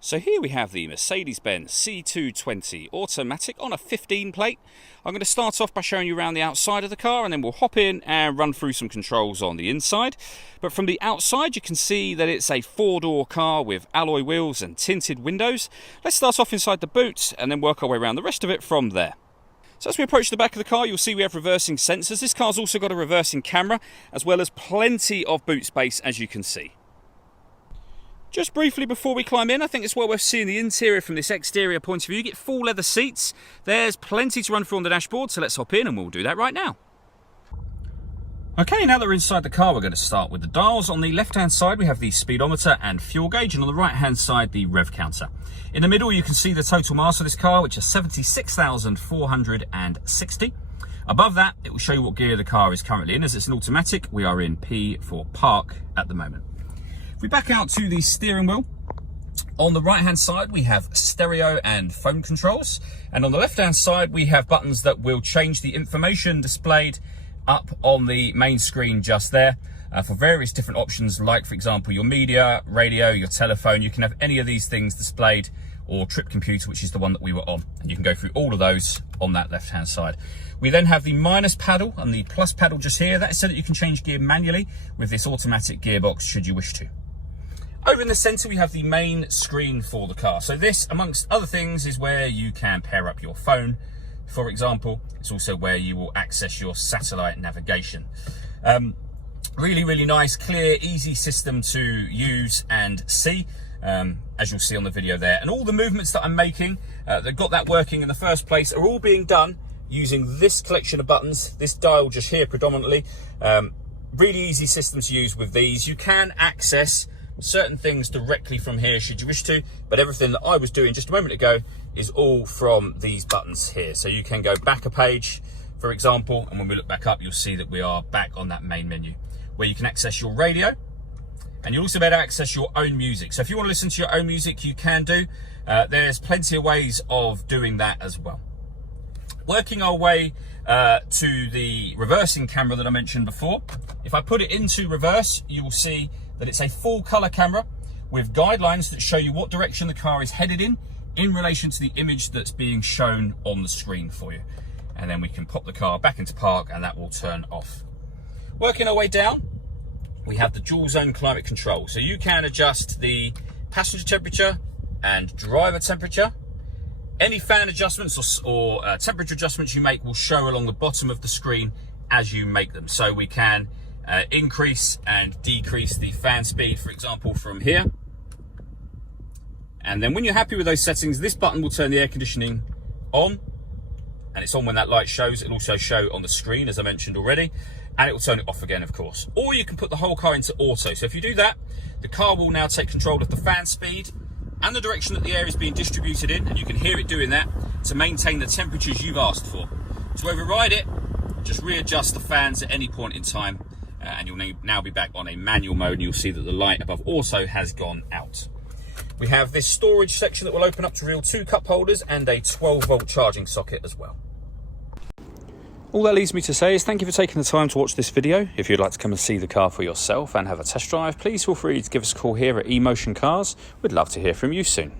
So here we have the Mercedes-Benz C220 automatic on a 15 plate. I'm going to start off by showing you around the outside of the car, and then we'll hop in and run through some controls on the inside. But from the outside you can see that it's a 4-door car with alloy wheels and tinted windows. Let's start off inside the boot and then work our way around the rest of it from there. So as we approach the back of the car, you'll see we have reversing sensors. This car's also got a reversing camera, as well as plenty of boot space, as you can see. Just briefly before we climb in, I think it's well worth seeing the interior from this exterior point of view. You get full leather seats. There's plenty to run through on the dashboard, so let's hop in and we'll do that right now. Okay, now that we're inside the car, we're going to start with the dials. On the left-hand side, we have the speedometer and fuel gauge, and on the right-hand side, the rev counter. In the middle, you can see the total mass of this car, which is 76,460. Above that, it will show you what gear the car is currently in. As it's an automatic, we are in P for park at the moment. If we back out to the steering wheel, on the right hand side we have stereo and phone controls, and on the left hand side we have buttons that will change the information displayed up on the main screen just there for various different options, like for example your media, radio, your telephone. You can have any of these things displayed, or trip computer, which is the one that we were on, and you can go through all of those on that left hand side. We then have the minus paddle and the plus paddle just here. That is so that you can change gear manually with this automatic gearbox should you wish to. Over in the center, we have the main screen for the car. So this, amongst other things, is where you can pair up your phone, for example. It's also where you will access your satellite navigation. Really nice, clear, easy system to use and see, as you'll see on the video there. And all the movements that I'm making that got that working in the first place are all being done using this collection of buttons, this dial just here predominantly. Really easy system to use with these. You can access certain things directly from here should you wish to, but everything that I was doing just a moment ago is all from these buttons here. So you can go back a page, for example, and when we look back up, you'll see that we are back on that main menu where you can access your radio, and you'll also be able to access your own music. So if you want to listen to your own music, you can do. There's plenty of ways of doing that as well. Working our way to the reversing camera that I mentioned before, if I put it into reverse, you will see that it's a full color camera with guidelines that show you what direction the car is headed in relation to the image that's being shown on the screen for you. And then we can pop the car back into park and that will turn off. Working our way down, we have the dual zone climate control. So you can adjust the passenger temperature and driver temperature. Any fan adjustments or temperature adjustments you make will show along the bottom of the screen as you make them. So we can increase and decrease the fan speed, for example, from here. And then when you're happy with those settings, this button will turn the air conditioning on, and it's on when that light shows. It'll also show on the screen, as I mentioned already, and it will turn it off again, of course. Or you can put the whole car into auto. So if you do that, the car will now take control of the fan speed and the direction that the air is being distributed in, and you can hear it doing that to maintain the temperatures you've asked for. To override it, just readjust the fans at any point in time, and you'll now be back on a manual mode, and you'll see that the light above auto has gone out. We have this storage section that will open up to reveal 2 cup holders and a 12-volt charging socket as well. All that leaves me to say is thank you for taking the time to watch this video. If you'd like to come and see the car for yourself and have a test drive, please feel free to give us a call here at eMotion Cars. We'd love to hear from you soon.